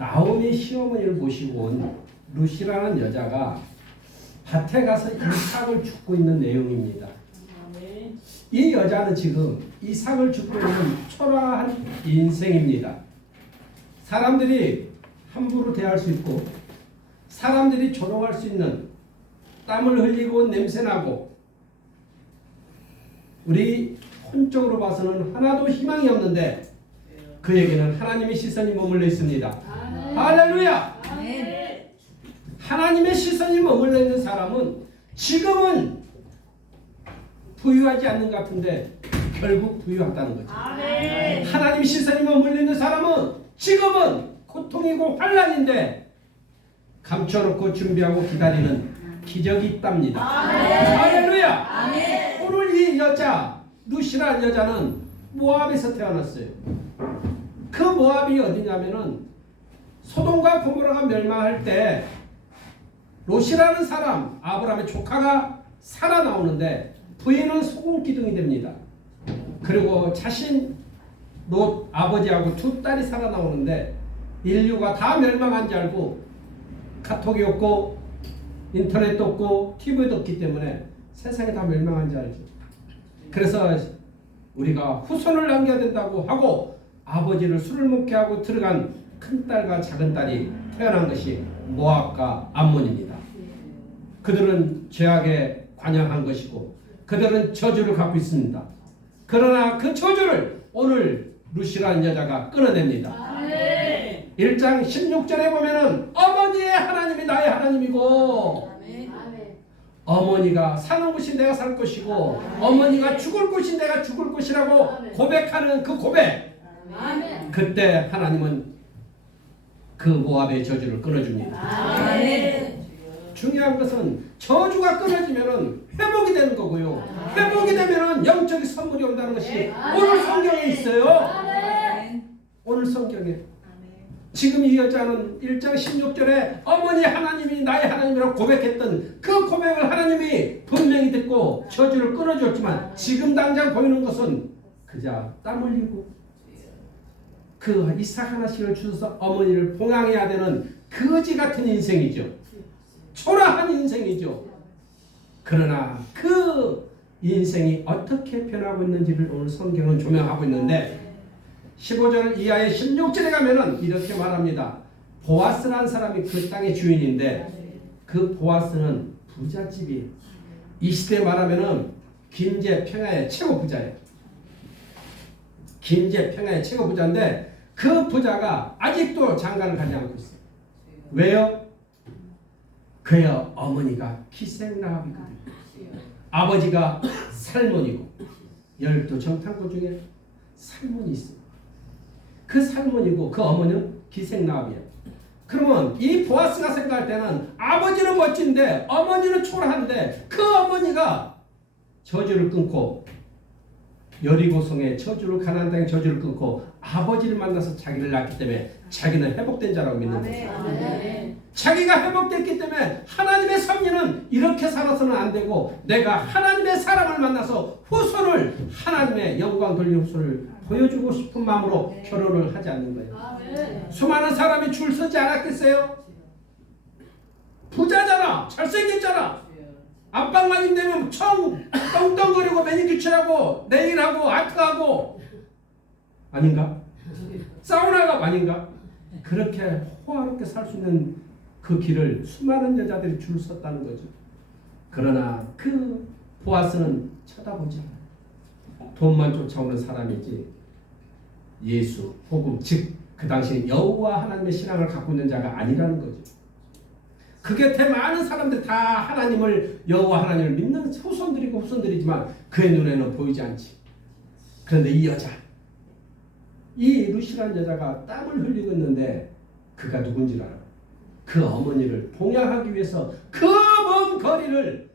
나오미 시어머니를 모시고 온 루시라는 여자가 밭에 가서 이삭을 줍고 있는 내용입니다. 이 여자는 지금 이삭을 줍고 있는 초라한 인생입니다. 사람들이 함부로 대할 수 있고 사람들이 조롱할 수 있는, 땀을 흘리고 냄새나고 우리 혼적으로 봐서는 하나도 희망이 없는데 그에게는 하나님의 시선이 머물러 있습니다. 할렐루야! 하나님의 시선이 머물러 있는 사람은 지금은 부유하지 않는 것 같은데 결국 부유하다는 거죠. 하나님의 시선이 머물러 있는 사람은 지금은 고통이고 환난인데 감춰놓고 준비하고 기다리는 기적이 있답니다. 할렐루야! 오늘 이 여자 루시라는 여자는 모압에서 태어났어요. 그 모압이 어디냐면은 소돔과 고모라가 멸망할 때 롯이라는 사람, 아브라함의 조카가 살아나오는데 부인은 소금 기둥이 됩니다. 그리고 자신 롯 아버지하고 두 딸이 살아나오는데 인류가 다 멸망한 줄 알고 카톡이 없고 인터넷도 없고 TV도 없기 때문에 세상에 다 멸망한 줄 알죠. 그래서 우리가 후손을 남겨야 된다고 하고 아버지를 술을 먹게 하고 들어간 큰딸과 작은딸이 태어난 것이 모압과 암몬입니다. 그들은 죄악에 관여한 것이고 그들은 저주를 갖고 있습니다. 그러나 그 저주를 오늘 루시라는 여자가 끊어냅니다. 1장 16절에 보면은 어머니의 하나님이 나의 하나님이고 어머니가 사는 곳이 내가 살 것이고 어머니가 죽을 곳이 내가 죽을 것이라고 고백하는 그 고백, 그때 하나님은 그 모압의 저주를 끊어줍니다. 중요한 것은 저주가 끊어지면 회복이 되는 거고요. 회복이 되면 영적인 선물이 온다는 것이 오늘 성경에 있어요. 오늘 성경에. 지금 이 여자는 1장 16절에 어머니 하나님이 나의 하나님이라고 고백했던 그 고백을 하나님이 분명히 듣고 저주를 끊어줬지만 지금 당장 보이는 것은 그저 땀 흘리고 그 이삭 하나씩을 주셔서 어머니를 봉양해야 되는 거지 같은 인생이죠. 초라한 인생이죠. 그러나 그 인생이 어떻게 변하고 있는지를 오늘 성경은 조명하고 있는데 15절 이하의 16절에 가면은 이렇게 말합니다. 보아스라는 사람이 그 땅의 주인인데 그 보아스는 부잣집이에요. 이 시대에 말하면은 김제 평야의 최고 부자예요. 김제 평야의 최고 부자인데 그 부자가 아직도 장가를 가지 않고 있어요. 왜요? 그의 어머니가 기생라합이거든요. 아버지가 살몬이고 12정탐구 중에 살몬이 있어요. 그 살몬이고 그 어머니는 기생라합이에요. 그러면 이 보아스가 생각할 때는 아버지는 멋진데 어머니는 초라한데 그 어머니가 저주를 끊고 여리고성의 저주를 가나안 땅의 저주를 끊고 아버지를 만나서 자기를 낳기 때문에 자기는 회복된 자라고 믿는 거예요. 자기가 회복됐기 때문에 하나님의 섭리는 이렇게 살아서는 안 되고 내가 하나님의 사람을 만나서 후손을 하나님의 영광 돌리는 후손을 보여주고 싶은 마음으로 결혼을 하지 않는 거예요. 수많은 사람이 줄 서지 않았겠어요? 부자잖아, 잘생겼잖아. 안방만 되면 떵떵거리고 매니큐처하고 네일하고 아트하고 아닌가? 사우나가 아닌가? 그렇게 호화롭게 살 수 있는 그 길을 수많은 여자들이 줄 섰다는 거죠. 그러나 그 보아스는 쳐다보지 않아요. 돈만 쫓아오는 사람이지 예수, 복음, 즉 그 당시 여호와 하나님의 신앙을 갖고 있는 자가 아니라는 거죠. 그 곁에 많은 사람들이 다 하나님을 여호와 하나님을 믿는 후손들이고 후손들이지만 그의 눈에는 보이지 않지. 그런데 이 여자, 이 루시라는 여자가 땀을 흘리고 있는데 그가 누군지 알아? 그 어머니를 봉양하기 위해서 그 먼 거리를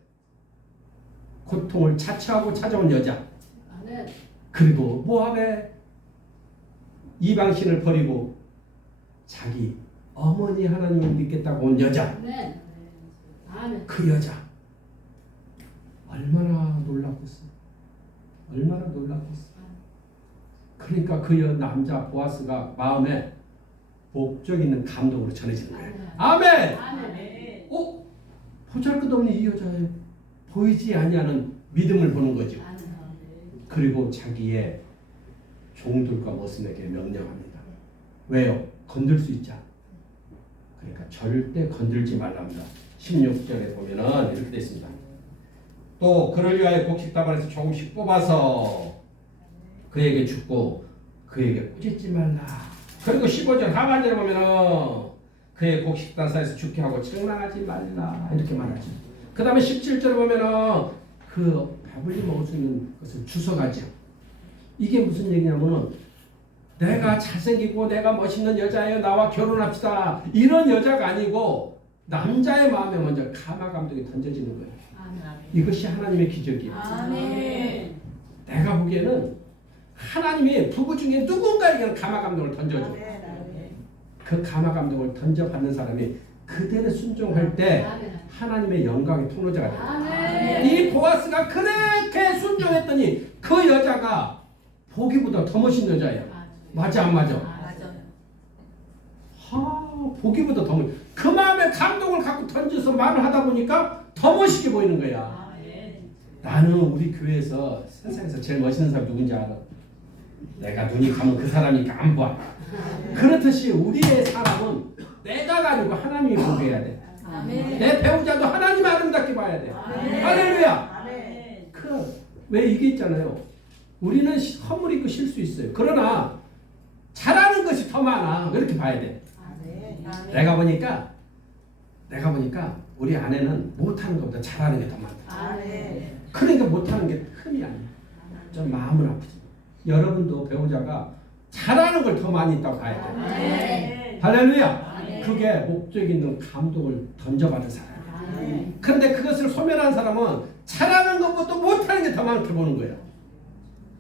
고통을 자처하고 찾아온 여자. 그리고 모압의 이방신을 버리고 자기 어머니 하나님을 믿겠다고 온 여자. 그 여자 얼마나 놀랍겠어. 얼마나 놀랍겠어. 그러니까 그 남자 보아스가 마음에 목적 있는 감동으로 전해지는 거예요. 아멘. 아멘. 보잘것없는 이 여자의 보이지 아니하는 믿음을 보는 거죠. 그리고 자기의 종들과 머슴에게 명령합니다. 왜요? 건들 수 있자. 그러니까 절대 건들지 말랍니다. 16절에 보면은 이렇게 되어 있습니다. 또 그를 위하여 곡식다발에서 조금씩 뽑아서 그에게 줍고 그에게 꾸짖지 말라. 그리고 15절 하반절에 보면은 그의 곡식다발에서 죽게 하고 책망하지 말라 이렇게 말하죠. 그 다음에 17절에 보면은 그 배불리 먹을 수 있는 것을 주워가죠. 이게 무슨 얘기냐면은 내가 잘생기고 내가 멋있는 여자예요. 나와 결혼합시다. 이런 여자가 아니고 남자의 마음에 먼저 감화 감동이 던져지는 거예요. 이것이 하나님의 기적이에요. 아멘. 내가 보기에는 하나님이 부부 중에 누군가에게는 감화 감동을 던져줘. 그 감화 감동을 던져받는 사람이 그대로 순종할 때 하나님의 영광의 통로자가 됩니다. 이 보아스가 그렇게 순종했더니 그 여자가 보기보다 더 멋있는 여자예요. 맞아 안 맞아? 보기보다 더 멋있어. 그 마음에 감동을 갖고 던져서 말을 하다 보니까 더 멋있게 보이는 거야. 나는 우리 교회에서 세상에서 제일 멋있는 사람이 누군지 알아. 내가 눈이 가면 그 사람이니까 안 봐. 그렇듯이 우리의 사람은 내가 아니고 하나님이 보게 해야 돼. 내 배우자도 하나님 아름답게 봐야 돼. 할렐루야. 왜 이게 있잖아요. 우리는 허물 있고 실수 있어요. 그러나 잘하는 것이 더 많아. 이렇게 봐야 돼. 내가 보니까 우리 아내는 못하는 것보다 잘하는 게 더 많다. 그러니까 못하는 게 흠이 아니야. 좀 마음은 아프지. 여러분도 배우자가 잘하는 걸 더 많이 있다고 봐야 돼. 할렐루야. 그게 목적 있는 감동을 던져받은 사람이야. 그런데 그것을 소멸한 사람은 잘하는 것보다 못하는 게 더 많게 보는 거야.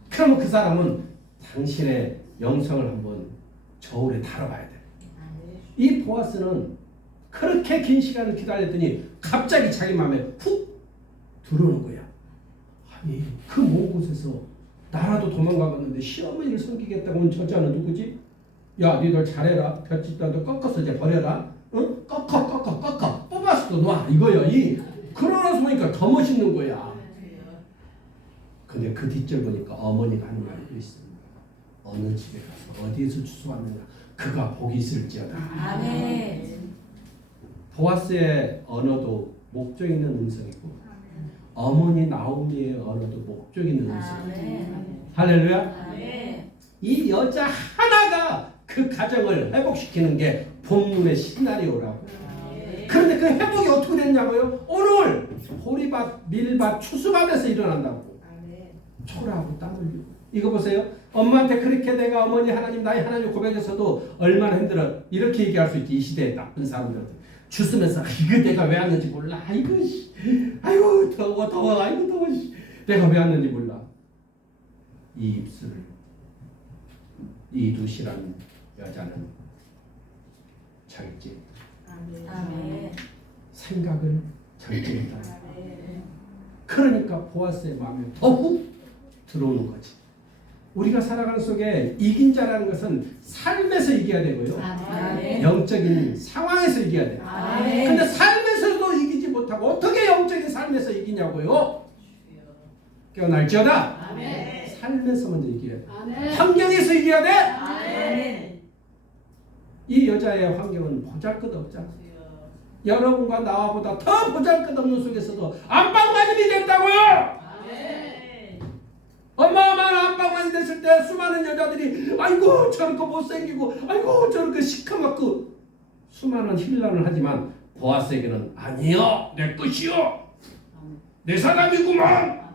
그러면 그 사람은 당신의 영성을 한번 저울에 달아봐야 돼. 이 보아스는 그렇게 긴 시간을 기다렸더니 갑자기 자기 마음에 훅 들어오는 거야. 아니 그 먼 곳에서 나라도 도망가봤는데 시어머니를 섬기겠다고 온 저자는 누구지? 야 니들 잘해라. 볕짓다도 꺾어서 이제 버려라. 응? 꺾어 뽑아서도 놔 이거야. 그러나서 보니까 더 멋있는 거야. 근데 그 뒷절 보니까 어머니가 하는 말이 또 있습니다. 어느 집에 가서 어디에서 주워왔느냐 그가 복이 있을지어다. 아멘. 보아스의 언어도 목적 있는 음성이고 어머니 나오미의 언어도 목적 있는 음성이고 할렐루야. 이 여자 하나가 그 가정을 회복시키는 게 본문의 시나리오라고. 그런데 그 회복이 어떻게 됐냐고요? 오늘 보리밭, 밀밭, 추수밭에서 일어난다고. 초라하고 땀 흘리고. 이거 보세요. 엄마한테 그렇게 내가 어머니 하나님 나의 하나님 고백해서도 얼마나 힘들어. 이렇게 얘기할 수 있지. 이 시대에 나쁜 사람들한테. 주스면서 이거 내가 왜 왔는지 몰라. 아이고 더워. 아이고 더워. 내가 왜 왔는지 몰라. 이 입술을 이 루시라는 여자는 절제. 생각을 절제했다. 그러니까 보아스의 마음에 더욱 들어오는 거지. 우리가 살아가는 속에 이긴 자라는 것은 삶에서 이겨야 되고요. 영적인 상황에서 이겨야 돼요. 근데 삶에서도 이기지 못하고 어떻게 영적인 삶에서 이기냐고요? 깨어날지어다. 삶에서 먼저 이겨야 돼. 환경에서 이겨야 돼. 이 여자의 환경은 보잘것없잖아. 여러분과 나와보다 더 보잘것없는 속에서도 안방마님이 됐다고요. 어마어마한 안방만이 됐을 때 수많은 여자들이 아이고 저렇게 못생기고 아이고 저렇게 시커멓고 수많은 힐난을 하지만 보아스에게는 아니요 내 것이요 내 사람이구만.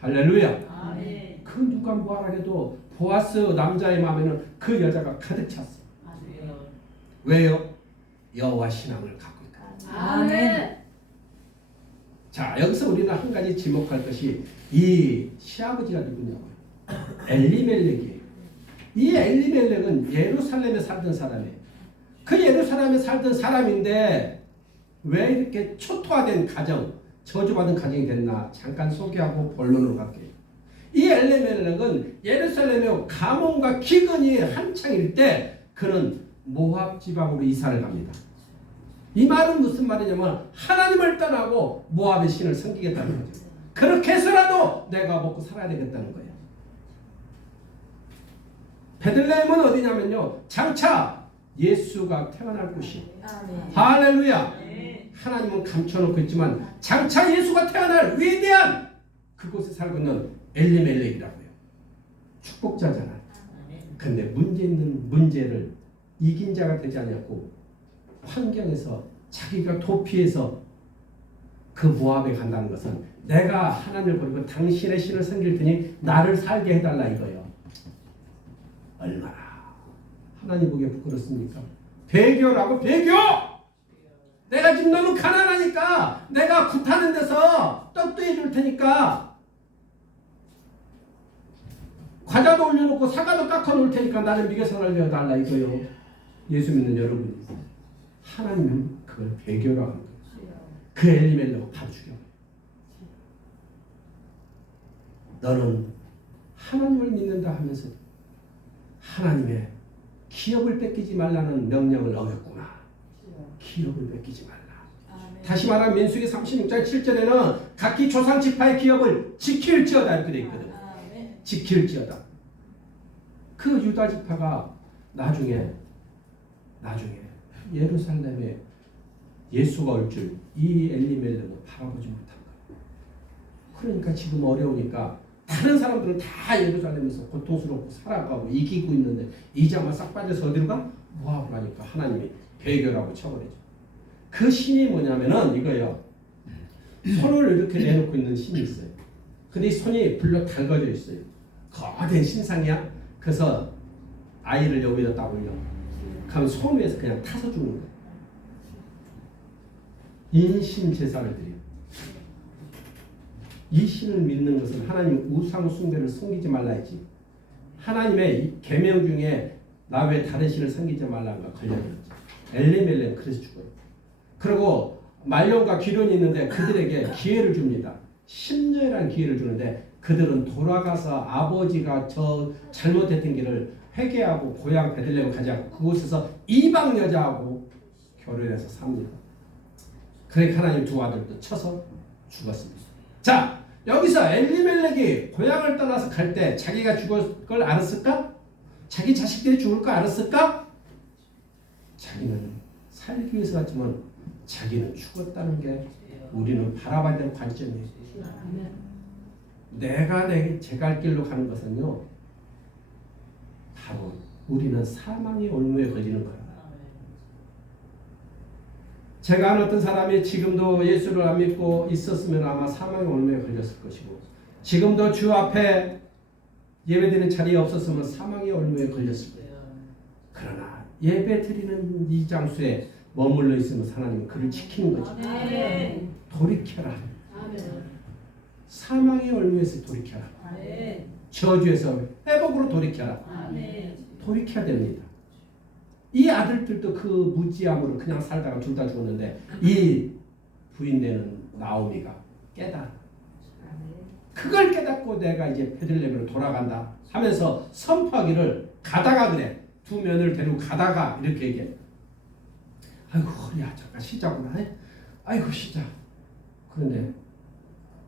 할렐루야. 그 누가 뭐하라 해도 보아스 남자의 마음에는 그 여자가 가득 찼어. 왜요? 여호와 신앙을 갖고 있다. 자 여기서 우리는 한 가지 지목할 것이 이 시아버지가 누구냐고요? 엘리멜렉이에요. 이 엘리멜렉은 예루살렘에 살던 사람이에요. 그 예루살렘에 살던 사람인데 왜 이렇게 초토화된 가정, 저주받은 가정이 됐나 잠깐 소개하고 본론으로 갈게요. 이 엘리멜렉은 예루살렘에 가뭄과 기근이 한창일 때 그는 모압 지방으로 이사를 갑니다. 이 말은 무슨 말이냐면 하나님을 떠나고 모압의 신을 섬기겠다는 거죠. 그렇게 해서라도 내가 먹고 살아야 되겠다는 거예요. 베들레헴은 어디냐면요, 장차 예수가 태어날 곳이에요. 할렐루야. 하나님은 감춰놓고 있지만 장차 예수가 태어날 위대한 그곳에 살고 있는 엘리멜렉이라고요. 축복자잖아. 근데 문제 있는 문제를 이긴 자가 되지 않았고 환경에서 자기가 도피해서 그 모압에 간다는 것은 내가 하나님을 버리고 당신의 신을 섬길 테니 나를 살게 해달라 이거예요. 얼마나 하나님 보기에 부끄럽습니까? 배교라고. 배교! 내가 지금 너무 가난하니까 내가 굿하는 데서 떡도 해줄 테니까 과자도 올려놓고 사과도 깎아 놓을 테니까 나를 미개선을 알려달라 이거요. 예수 믿는 여러분이 하나님은 그걸 배교라고 하는 거예요. 그 엘리멜렉을 바로 죽여. 너는 하나님을 믿는다 하면서 하나님의 기업을 뺏기지 말라는 명령을 어겼구나. 기업을 뺏기지 말라. 다시 말하면 민수기 36장 7절에는 각기 조상 지파의 기업을 지킬지어다 이렇게 되어 있거든. 지킬지어다. 그 유다 지파가 나중에 예루살렘에 예수가 올 줄 이 엘리멜렉은 바라보지 못한 거예요. 그러니까 지금 어려우니까 다른 사람들은 다 예루살렘에서 고통스럽고 살아가고 이기고 있는데 이자만 싹 빠져서 어디로 가? 모압으로 가니까 하나님이 배교라고 쳐버리죠. 그 신이 뭐냐면은 이거예요. 손을 이렇게 내놓고 있는 신이 있어요. 근데 이 손이 불로 달궈져 있어요. 거대한 신상이야. 그래서 아이를 여기다 딱 올려. 그럼 손 위에서 그냥 타서 주는 거예요. 인신 제사를 드려요. 이 신을 믿는 것은 하나님 우상 숭배를 섬기지 말라 했지. 하나님의 계명 중에 나 외에 다른 신을 섬기지 말라는 거 걸려들었지. 엘리멜렉 그래서 죽어요. 그리고 말론과 기론이 있는데 그들에게 기회를 줍니다. 10년이라는 기회를 주는데 그들은 돌아가서 아버지가 저 잘못했던 길을 회개하고 고향 베들레헴을 가지 않고 그곳에서 이방 여자하고 결혼해서 삽니다. 그러니까 하나님 두 아들도 쳐서 죽었습니다. 자, 여기서 엘리멜렉이 고향을 떠나서 갈 때 자기가 죽을 걸 알았을까? 자기 자식들이 죽을 걸 알았을까? 자기는 살기 위해서 갔지만 자기는 죽었다는 게 우리는 바라봐야 될 관점이에요. 내가 제 갈 길로 가는 것은요, 바로 우리는 사망의 올무에 걸리는 거예요. 제가 아는 어떤 사람이 지금도 예수를 안 믿고 있었으면 아마 사망의 올무에 걸렸을 것이고 지금도 주 앞에 예배드리는 자리에 없었으면 사망의 올무에 걸렸을 거예요. 그러나 예배 드리는 이 장소에 머물러 있으면 하나님은 그를 지키는 거죠. 돌이켜라. 사망의 올무에서 돌이켜라. 저주에서 회복으로 돌이켜라. 돌이켜야 됩니다. 이 아들들도 그 무지함으로 그냥 살다가 둘 다 죽었는데 이 부인되는 나오미가 깨달아. 그걸 깨닫고 내가 이제 베들레헴으로 돌아간다 하면서 선포하기를 가다가 그래. 두 며느리를 데리고 가다가 이렇게 얘기해. 아이고 허리야 잠깐 쉬자구나. 아이고 쉬자. 그런데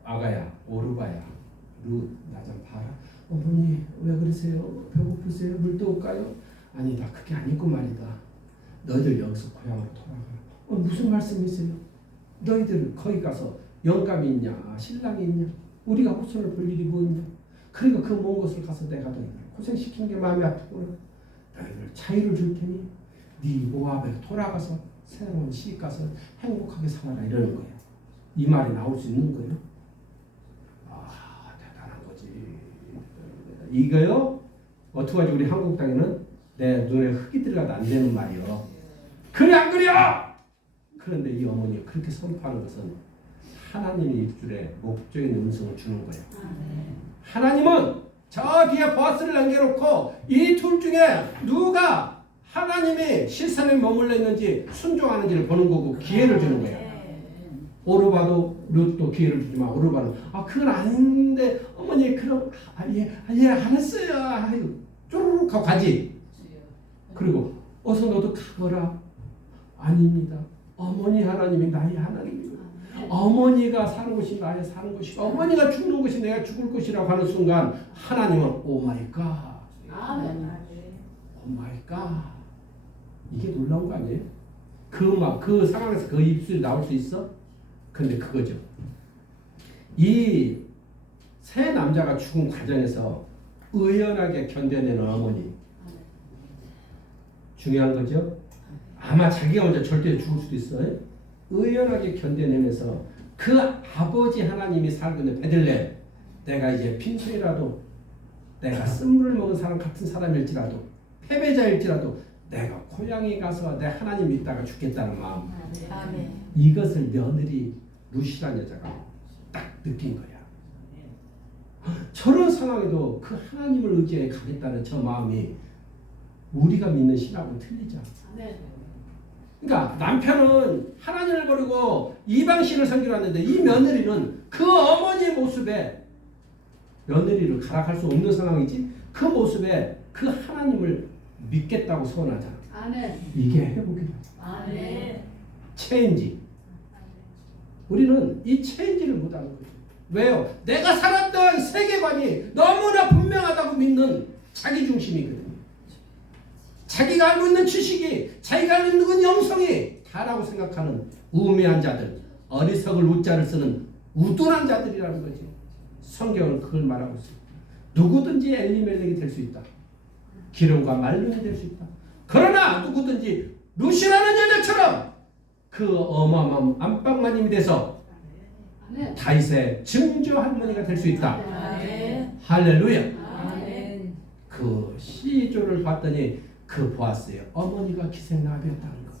아가야 오르바야 루 나 좀 봐라. 어머니 왜 그러세요? 배고프세요? 물도 올까요? 아니다 그게 아니고 말이다. 너희들 여기서 고향으로 돌아가. 무슨 말씀이세요? 너희들 거기 가서 영감이 있냐 신랑이 있냐 우리가 호손을 볼 일이 뭐 있냐. 그러니까 그 먼 곳을 가서 내가 너희들 고생시키는 게 마음이 아프구나. 너희들 자유를 줄 테니 네 모압에 돌아가서 새로운 시집 가서 행복하게 살아라 이러는 거예요. 이 말이 나올 수 있는 거예요. 아 대단한 거지. 이거요 어떻게 하지 우리 한국 땅에는 내 눈에 흙이 들어가도 안 되는 말이요. 그래 안 그래요? 그런데 이 어머니가 그렇게 선포하는 것은 하나님의 입술에 목적인 음성을 주는 거예요. 하나님은 저 뒤에 보아스를 남겨놓고 이 둘 중에 누가 하나님이 실상에 머물러 있는지 순종하는지를 보는 거고 기회를 주는 거예요. 오르바도 룻도 기회를 주지만 오르바는 그건 아닌데 어머니 그럼 예 알았어요. 아이고 쪼르륵 하고 가지. 그리고 어서 너도 가거라. 아닙니다. 어머니 하나님이 나의 하나님이고 어머니가 사는 것이 나의 사는 것이고 어머니가 죽는 것이 내가 죽을 것이라고 하는 순간 하나님은 오 마이 갓. 오 마이 갓. 이게 놀라운 거 아니에요? 그 상황에서 그 입술이 나올 수 있어? 근데 그거죠. 이 세 남자가 죽은 과정에서 의연하게 견뎌내는 어머니. 중요한 거죠. 아마 자기가 먼저 절대 죽을 수도 있어요. 의연하게 견뎌내면서 그 아버지 하나님이 살고 있는 베들레헴, 내가 이제 빈손이라도 내가 쓴물을 먹은 사람 같은 사람일지라도 패배자일지라도 내가 고향에 가서 내 하나님 믿다가 죽겠다는 마음. 아멘. 이것을 며느리 루시라는 여자가 딱 느낀 거야. 저런 상황에도 그 하나님을 의지해 가겠다는 저 마음이 우리가 믿는 신하고는 틀리죠. 그러니까 남편은 하나님을 버리고 이방신을 섬기러 왔는데 이 며느리는 그 어머니의 모습에 며느리를 가락할 수 없는 상황이지 그 모습에 그 하나님을 믿겠다고 소원하잖아. 이게 회복이다. 체인지. 우리는 이 체인지를 못하는 거죠. 왜요? 내가 살았던 세계관이 너무나 분명하다고 믿는 자기중심이거든요. 자기가 알고 있는 지식이, 자기가 알고 있는 그 영성이 다라고 생각하는 우매한 자들, 어리석을 우자를 쓰는 우둔한 자들이라는 거지. 성경은 그걸 말하고 있어요. 누구든지 엘리멜렉이 될 수 있다. 기름과 말론이 될 수 있다. 그러나 누구든지 루시라는 여자처럼 그 어마어마한 안방마님이 돼서 다윗의 증조 할머니가 될 수 있다. 할렐루야. 그 시조를 봤더니 그 보아스의 어머니가 기생나비였다는 것.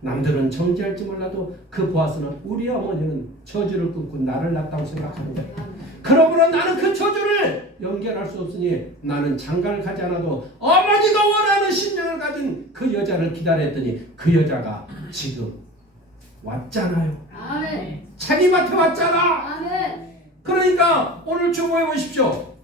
남들은 정죄할지 몰라도 그 보아스는 우리 어머니는 저주를 끊고 나를 낳았다고 생각하는 거예요. 그러므로 나는 그 저주를 연결할 수 없으니 나는 장가를 가지 않아도 어머니가 원하는 신령을 가진 그 여자를 기다렸더니 그 여자가 지금 왔잖아요. 자기 밭에 왔잖아. 그러니까 오늘 주목해 보십시오.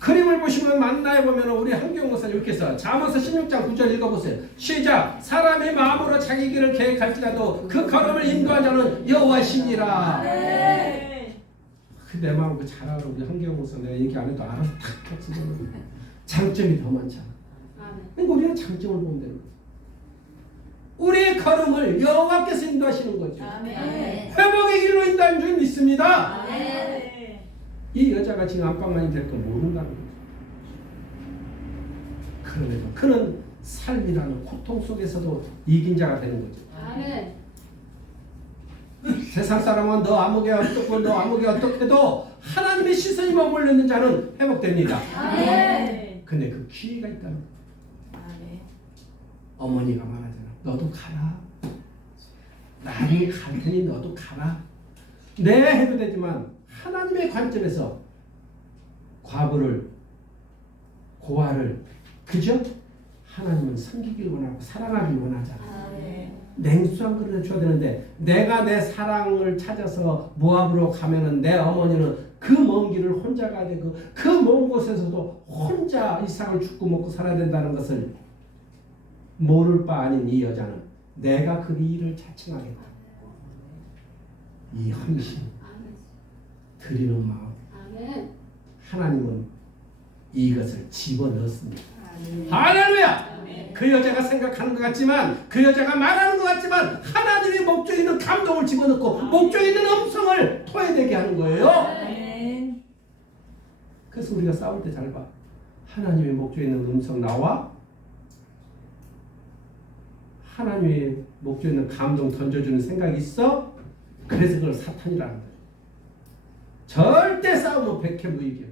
그림을 보시면 만나에 보면 우리 한경 목사 이렇게 써. 잠언서 16장 9절 읽어보세요. 시작. 사람이 마음으로 자기 길을 계획할지라도 그 걸음을 인도한 자는 여호와시니라. 내 마음을 잘 알아. 우리 한경 목사 내가 얘기 안 해도 알아서 탁 집어넣어. 장점이 더 많잖아. 그러니까 우리는 장점을 보면 되는 거죠. 우리의 걸음을 여호와께서 인도하시는 거죠. 회복의 길로 인도하는 줄 믿습니다. 이 여자가 지금 안방만이 될 거 모른다는 거죠. 그럼에도 그는 삶이라는 고통 속에서도 이긴 자가 되는 거죠. 세상 사람은 너 아무개 어떻고 너 아무개 어떻게도 하나님의 시선이 머물러 있는 자는 회복됩니다. 근데 그 기회가 있다는 거예요. 어머니가 말하잖아. 너도 가라. 나는 갈 테니 너도 가라. 네 해도 되지만 하나님의 관점에서 과부를 고아를 그죠? 하나님은 섬기기를 원하고 사랑하기를 원하잖아. 냉수한 그릇에 줘야 되는데 내가 내 사랑을 찾아서 모압으로 가면은 내 어머니는 그 먼 길을 혼자 가야 되고 그 먼 곳에서도 혼자 이삭을 죽고 먹고 살아야 된다는 것을 모를 바 아닌 이 여자는 내가 그 일을 자청하겠다. 이 헌신 드리는 마음. 하나님은 이것을 집어넣습니다. 할렐루야! 그 여자가 생각하는 것 같지만 그 여자가 말하는 것 같지만 하나님이 목적에 있는 감동을 집어넣고 목적에 있는 음성을 토해내게 하는 거예요. 그래서 우리가 싸울 때 잘 봐. 하나님의 목적에 있는 음성 나와 하나님의 목적에 있는 감동 던져주는 생각이 있어? 그래서 그걸 사탄이라는 거예요. 절대 싸우면 백해무익이에요.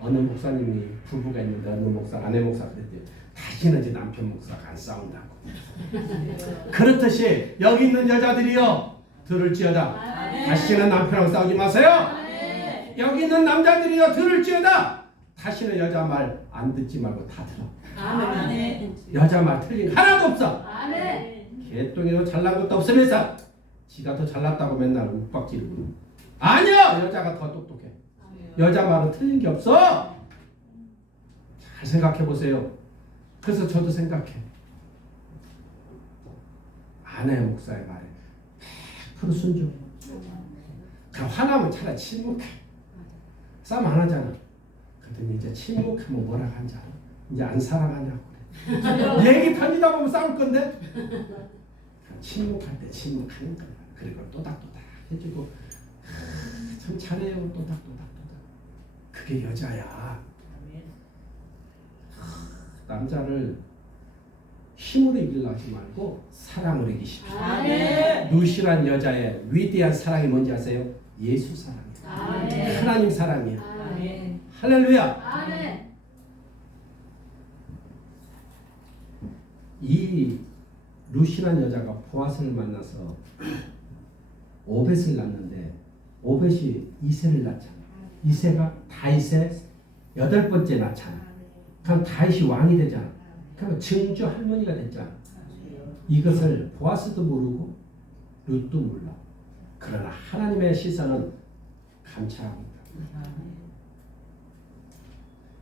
어느 목사님이 부부가 있는데 어느 목사 아내 목사 그랬대요. 다시는 이제 남편 목사가 안 싸운다고. 그렇듯이 여기 있는 여자들이요 들을지어다. 다시는 남편하고 싸우지 마세요. 여기 있는 남자들이요 들을지어다. 다시는 여자 말 안 듣지 말고 다 들어. 여자 말 틀린 거 하나도 없어. 개똥이도 잘난 것도 없으면서 지가 더 잘났다고 맨날 욱박지르고. 아니야, 여자가 더 똑똑해. 여자 말은 틀린 게 없어. 잘 생각해 보세요. 그래서 저도 생각해. 아내 목사의 말에 100% 순종. 그냥 화나면 차라리 침묵해. 싸움 안 하잖아. 그랬더니 이제 침묵하면 뭐라고 하는지 알아? 이제 안 사랑하냐고 그래. 얘기 편지다 보면 싸울 건데 침묵할 때 침묵하는 거야. 그리고 또닥또닥 해주고 참 잘해요. 또닥또닥. 그게 여자야. 남자를 힘으로 이기려 하지 말고 사랑으로 이기십시오. 루시란 여자의 위대한 사랑이 뭔지 아세요? 예수 사랑이에요. 하나님 사랑이에요. 할렐루야. 이 루시란 여자가 보아스를 만나서 오벳을 낳는데 오벳이 이새를 낳잖아. 이새가 다윗의 8번째 낳잖아. 그럼 다윗이 왕이 되잖아. 그럼 증조 할머니가 됐잖아. 이것을 보아스도 모르고 룻도 몰라. 그러나 하나님의 시선은 감찰하고 있다.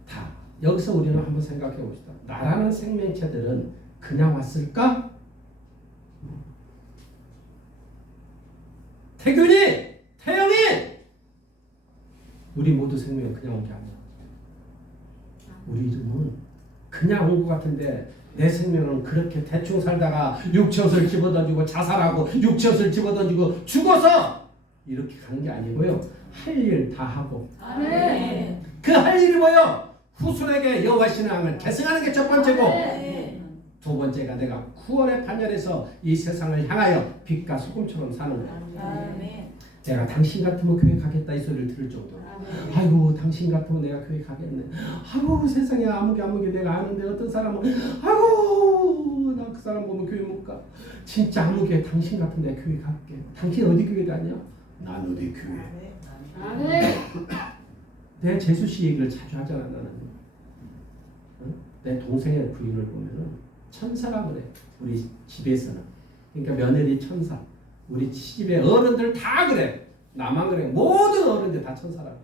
다 여기서 우리는 한번 생각해 봅시다. 나라는 생명체들은 그냥 왔을까? 태균이, 태영이, 우리 모두 생명 그냥 온 게 아니야. 우리 이름은 그냥 온 것 같은데 내 생명은 그렇게 대충 살다가 육체옷을 집어던지고 자살하고 육체옷을 집어던지고 죽어서 이렇게 가는 게 아니고요. 할 일 다 하고 그 할 일이 뭐요? 후손에게 여호와 신앙을 계승하는 게 첫 번째고 두 번째가 내가 구원의 반열에서 이 세상을 향하여 빛과 소금처럼 사는 거야. 내가 당신 같으면 교회 가겠다 이 소리를 들을 정도로. 아이고 당신 같으면 내가 교회 가겠네. 아이고 세상에 아무개 내가 아는데 어떤 사람은 아이고 나 그 사람 보면 교회 못 가. 진짜 아무개 당신 같은데 교회 갈게. 당신 어디 교회 다녀? 난 어디 교회. 내 재수 씨 얘기를 자주 하잖아 나는. 내 동생의 부인을 보면은 천사라 그래. 우리 집에서는. 그러니까 며느리 천사. 우리 집의 어른들 다 그래. 나만 그래. 모든 어른들 다 천사라고.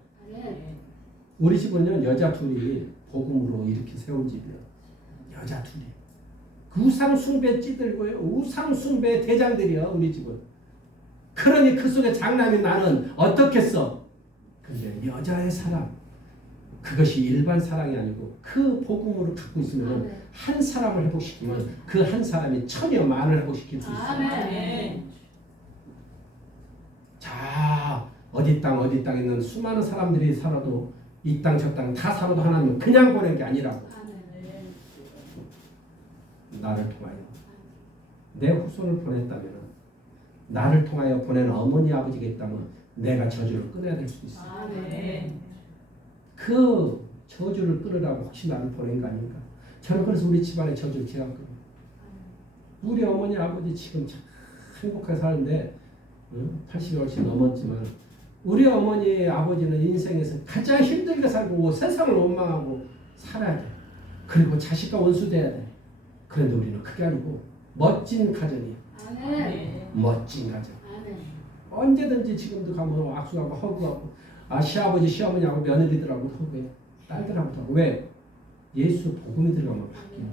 우리 집은요 여자 둘이 복음으로 이렇게 세운 집이야. 여자 둘이. 우상 숭배 찌들고요. 우상 숭배 대장들이야 우리 집은. 그러니 그 속에 장남이 나는 어떻겠어? 근데 여자의 사랑 그것이 일반 사랑이 아니고 그 복음으로 갖고 있으면 한 사람을 회복시키면 그 한 사람이 천여 만을 회복시킬 수 있어요. 자 어디 땅 있는 수많은 사람들이 살아도 이 땅 저 땅 다 살아도 하나님은 그냥 보낸 게 아니라고. 나를 통하여 내 후손을 보냈다면 나를 통하여 보낸 어머니 아버지가 있다면 내가 저주를 끊어야 될 수도 있어요. 그 저주를 끊으라고 혹시 나를 보낸 거 아닌가. 저는 그래서 우리 집안의 저주를 제가 끊어요. 우리 어머니 아버지 지금 참 행복하게 사는데 80이 훨씬 넘었지만 우리 어머니 아버지는 인생에서 가장 힘들게 살고 세상을 원망하고 살아야 돼. 그리고 자식과 원수돼야 돼. 그런데 우리는 그게 아니고 멋진 가정이에요. 멋진 가정. 언제든지 지금도 가면 악수하고 허구하고 시아버지 시어머니하고 며느리들하고 허구해. 딸들하고도 하고. 왜? 예수 복음이 들어가면 바뀌는.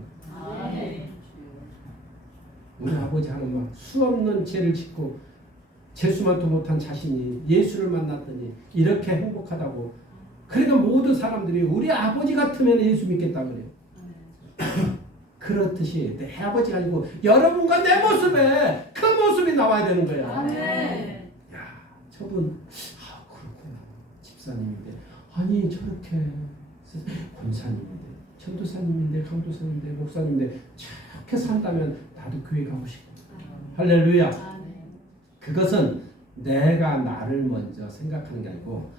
우리 아버지 하는 막 수없는 죄를 짓고 재수만도 못한 자신이 예수를 만났더니 이렇게 행복하다고. 그러니까 모든 사람들이 우리 아버지 같으면 예수 믿겠다 그래요. 그렇듯이 내 아버지가 아니고 여러분과 내 모습에 그 모습이 나와야 되는 거예요. 야, 저분 그렇구나. 집사님인데 아니 저렇게 권사님인데 전도사님인데 강도사님인데 목사님인데 저렇게 산다면 나도 교회 가고 싶어. 할렐루야. 그것은 내가 나를 먼저 생각하는 게 아니고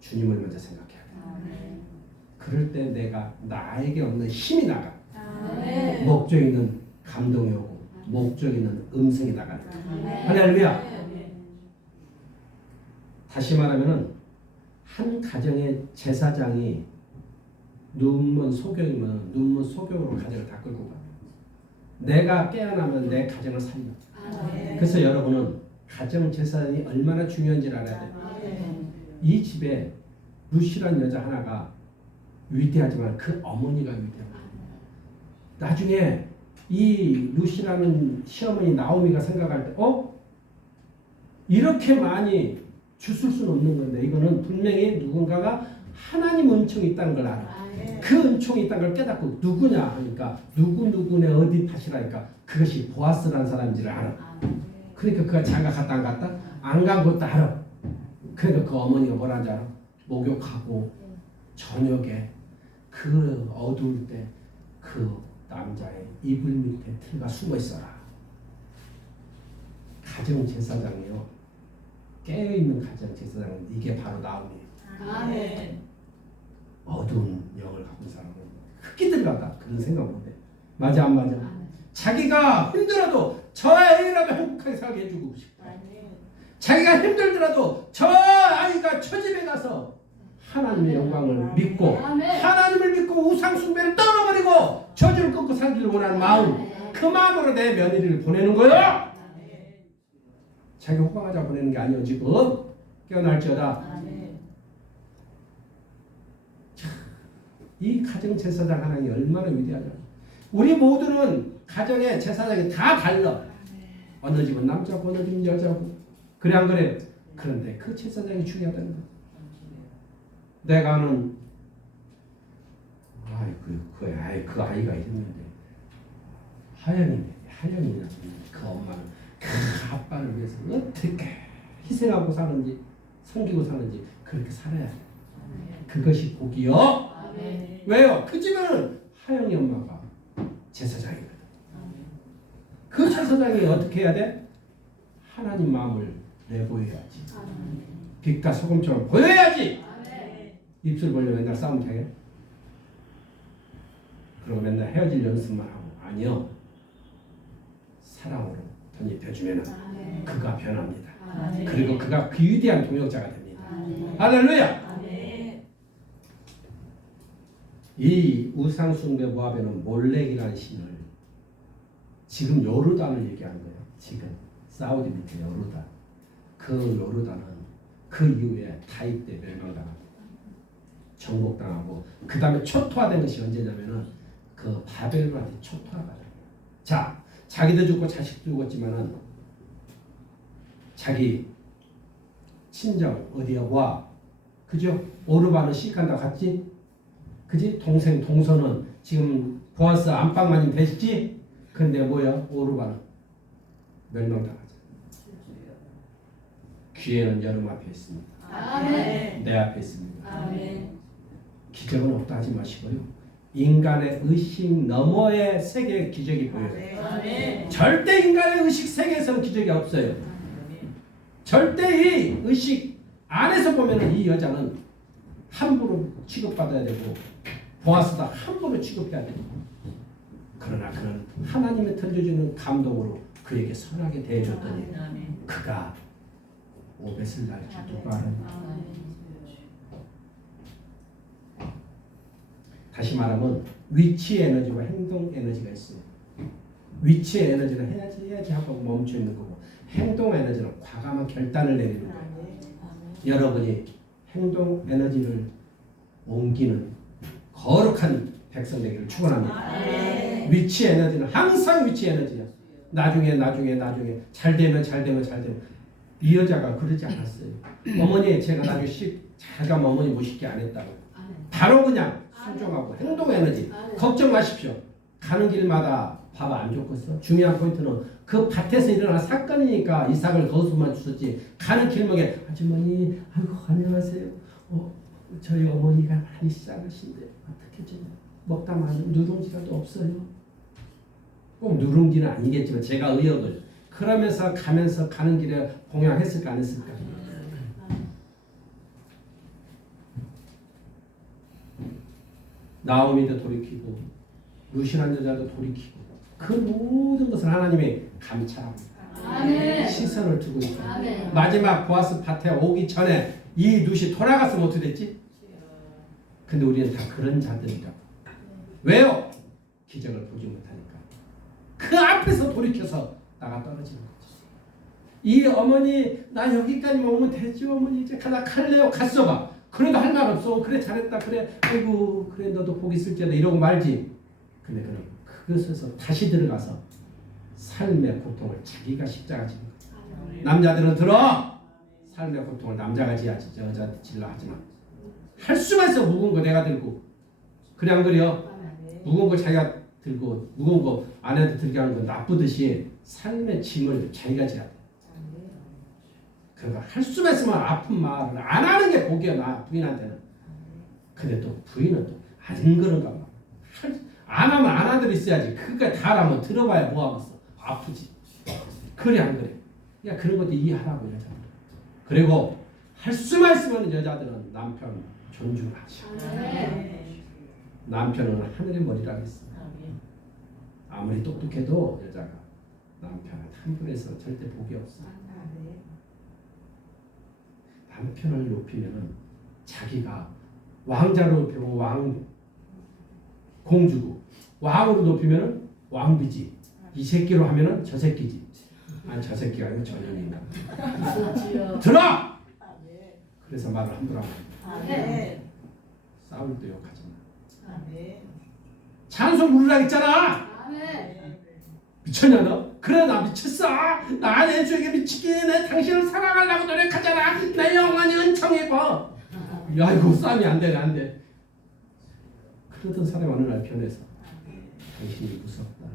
주님을 먼저 생각해야 돼. 그럴 때 내가 나에게 없는 힘이 나가. 목적이 있는 감동이 오고 목적이 있는 음성이 나가는 거야. 할렐루야. 다시 말하면은 한 가정의 제사장이 눈먼 소경이면 눈먼 소경으로 가정을 다 끌고 가. 내가 깨어나면 내 가정을 살려. 그래서 여러분은 가정 제사장이 얼마나 중요한지를 알아야 돼. 이 집에 루시란 여자 하나가 위대하지만 그 어머니가 위대합니다. 나중에 이 루시라는 시어머니 나오미가 생각할 때 이렇게 많이 주술 수는 없는 건데 이거는 분명히 누군가가 하나님 은총이 있다는 걸 알아. 그 은총이 있다는 걸 깨닫고 누구냐 하니까 누구네 어디 밭이라니까 그것이 보아스라는 사람인지를 알아. 그러니까 그가 장가 갔다 안 갔다? 안 간 것도 알아. 그러니까 그 어머니가 뭐라는지 알아? 목욕하고 저녁에 그 어두울 때 그 남자의 이불 밑에 들어가 숨어 있어라. 가정 제사장이요. 깨어있는 가정 제사장은 이게 바로 나오니. 아멘. 어두운 영을 갖고 있는 사람은 흑기 들어갔다. 그런 생각 못해. 맞아 안 맞아? 자기가 힘들어도 저 애라도 행복하게 살게 해주고 싶다. 자기가 힘들더라도 저 아이가 저 집에 가서 하나님의 영광을 믿고 하나님을 믿고 우상 숭배를 떠나버리고 저주를 끊고 살기를 원하는 마음, 그 마음으로 내 며느리를 보내는 거야. 자기 호강하자 보내는 게 아니오. 지금 깨어날지어다. 이 가정 제사장 하나님이 얼마나 위대하냐. 우리 모두는 가정의 제사장이 다 달라. 어느 집은 남자고 어느 집은 여자고. 그래 안 그래? 그런데 그 제사장이 중요하다는 거야. 내가 아는 그 아이가 있는데 하영이나 그 엄마는 그 아빠를 위해서 어떻게 희생하고 사는지 섬기고 사는지 그렇게 살아야 돼. 그것이 복이요. 왜요? 그 집은 하영이 엄마가 제사장이거든. 그 제사장이 어떻게 해야 돼? 하나님 마음을 내보여야지. 빛과 소금처럼 보여야지. 입술 벌려 맨날 싸움 당해? 그리고 맨날 헤어질 연습만 하고. 아니요. 사랑으로 덧입혀주면 그가 변합니다. 그리고 그가 그 위대한 동역자가 됩니다. 할렐루야. 이 우상숭배 모압에는 몰렉이라는 신을 지금 요르단을 얘기하는 거예요. 지금 사우디 밑에 요르단. 그 요르단은 그 이후에 타입 때 멸망당합니다. 정복당하고 그 다음에 초토화된 것이 언제냐면은 그 바벨론한테 초토화가 돼요. 자, 자기도 죽고 자식도 죽었지만은 자기 친정 어디야 와, 그죠? 오르바는 시칸다 갔지? 그지? 동생 동서는 지금 보아스 안방마님 되시지? 근데 뭐야? 오르바는 멸망당하죠. 기회는 여러분 앞에 있습니다. 아멘. 내 앞에 있습니다. 아멘. 기적은 없다 하지 마시고요. 인간의 의식 너머의 세계의 기적이 보여요. 아멘. 절대 인간의 의식 세계에서는 기적이 없어요. 절대 이 의식 안에서 보면 이 여자는 함부로 취급받아야 되고 보아스다 함부로 취급해야 되고, 그러나 그는 하나님의 던져주는 감동으로 그에게 선하게 대해줬더니 그가 오벳을 낳을지 누가 알았나. 다시 말하면 위치 에너지와 행동 에너지가 있어요. 위치 에너지는 해야지 하고 멈춰 있는 거고, 행동 에너지는 과감한 결단을 내리는 거예요. 여러분이 행동 에너지를 옮기는 거룩한 백성 되기를 축원합니다. 위치 에너지는 항상 위치 에너지야. 나중에 잘 되면 이 여자가 그러지 않았어요. 어머니 제가 나중에 잘 가면 어머니 모시게 안 했다고. 바로 그냥 순종하고 행동 에너지. 걱정 마십시오. 가는 길마다 밥 안 줬겠어? 중요한 포인트는 그 밭에서 일어난 사건이니까 이삭을 거수만 주었지. 가는 길목에 아주머니, 아이고 안녕하세요. 저희 어머니가 많이 싸가신데 어떻게 좀 먹다 말면 누룽지라도 없어요? 꼭 누룽지는 아니겠지만 제가 의역을 그러면서 가면서 가는 길에 봉양했을까 안 했을까? 나오미도 돌이키고 루시라는 여자도 돌이키고 그 모든 것을 하나님이 감찰합니다. 시선을 두고 있다. 마지막 보아스 밭에 오기 전에 이 룻이 돌아갔으면 어떻게 됐지? 근데 우리는 다 그런 자들이라고. 왜요? 기적을 보지 못하니까. 그 앞에서 돌이켜서 나가 떨어지는 거죠. 이 어머니 나 여기까지만 오면 되죠 어머니 이제 나 갈래요. 갔어 봐. 그래도 할 말 없어. 그래 잘했다. 그래 아이고 그래 너도 복 있을지어다 이러고 말지. 근데 그럼 그것에서 다시 들어가서 삶의 고통을 자기가 십자가 지는 거야. 남자들은 들어. 삶의 고통을 남자가 지야지. 여자한테 질러 하지 마. 할 수만 있어. 무거운 거 내가 들고. 그래 안 그래요? 무거운 거 자기가 들고 무거운 거 아내한테 들게 하는 건 나쁘듯이 삶의 짐을 자기가 져야 돼. 그러니까 할 수만 있으면 아픈 말을 안 하는 게 복이야 나 부인한테는. 근데 또 부인은 또 안 그런가 봐. 안 하면 안 하는 대로 있어야지. 그까지 다 하면 들어봐야 뭐하겠어. 아프지. 그래 안 그래? 그러니까 그런 것도 이해하라고 여자들. 그리고 할 수만 있으면 여자들은 남편 존중하지. 남편은 하늘의 머리라고 했어. 아무리 똑똑해도 여자가 남편은 함부로해서 절대 복이 없어. 남편을 높이면은 자기가 왕자로 높이면 왕 공주고 왕으로 높이면은 왕비지. 이 새끼로 하면은 저 새끼지. 아니 저 새끼가 아니고 전형인가. 들어. 그래서 말을 함부로 하면 싸울 때 욕하지 마. 찬송 부르라 했잖아. 미쳤냐 너? 그래 나 미쳤어. 나 내 주에게 미치긴 해. 당신을 사랑하려고 노력하잖아. 내 영원히 은총해봐. 야 이거 싸움이 안 되네 안 돼. 그러던 사람이 어느 날 변해서 당신이 무섭다.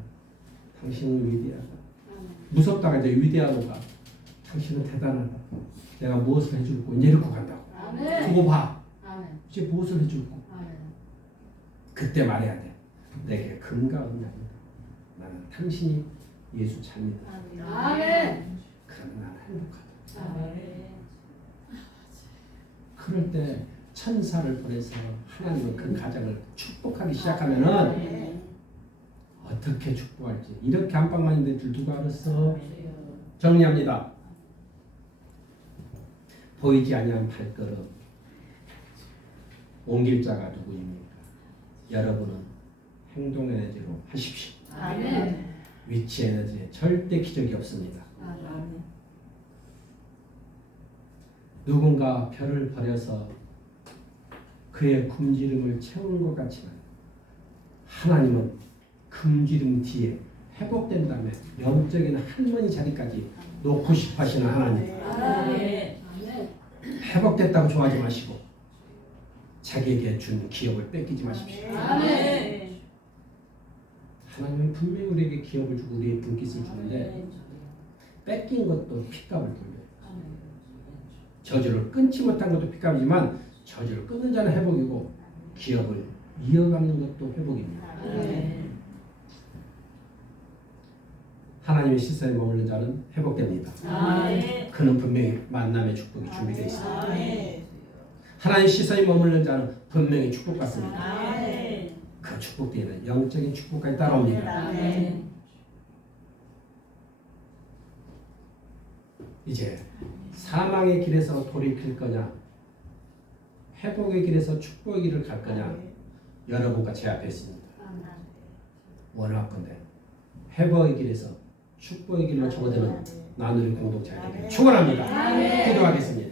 당신은 위대하다. 무섭다가 이제 위대하고가 당신은 대단하다. 내가 무엇을 해줄 거 이제 이렇게 간다고. 두고 봐. 이제 무엇을 해줄 거. 그때 말해야 돼. 내게 금과 은이 아니다. 나는 당신이 예수 잘 믿어. 그러면 나는 행복하다. 그럴 때 천사를 보내서 하나님은 그 가정을 축복하기 시작하면은 어떻게 축복할지 이렇게 안방만 있는 줄 누가 알았어? 정리합니다. 보이지 아니한 발걸음 옮길 자가 누구입니까? 여러분은 행동 에너지로 하십시오. 위치 에너지에 절대 기적이 없습니다. 누군가 별을 버려서 그의 굶주림을 채우는 것 같지만 하나님은 굶주림 뒤에 회복된 다음에 영적인 할머니 자리까지 놓고 싶어 하시는 하나님. 회복됐다고 좋아하지 마시고 자기에게 준 기업을 뺏기지 마십시오. 하나님은 분명히 우리에게 기업을 주고 우리의 분깃을 주는데 뺏긴 것도 핏값을 돌려요. 저주를 끊지 못한 것도 핏값이지만 저주를 끊는 자는 회복이고 기업을 이어가는 것도 회복입니다. 하나님의 시선에 머무는 자는 회복됩니다. 그는 분명히 만남의 축복이 준비되어 있습니다. 하나님의 시선에 머무는 자는 분명히 축복받습니다. 그 축복 뒤에는 영적인 축복까지 따라옵니다. 이제 사망의 길에서 돌이킬 거냐 회복의 길에서 축복의 길을 갈 거냐 여러분과 제 앞에 있습니다. 원하건대 회복의 길에서 축복의 길로 접어드는 나누리 공동체가 되기를 축원합니다. 기도하겠습니다.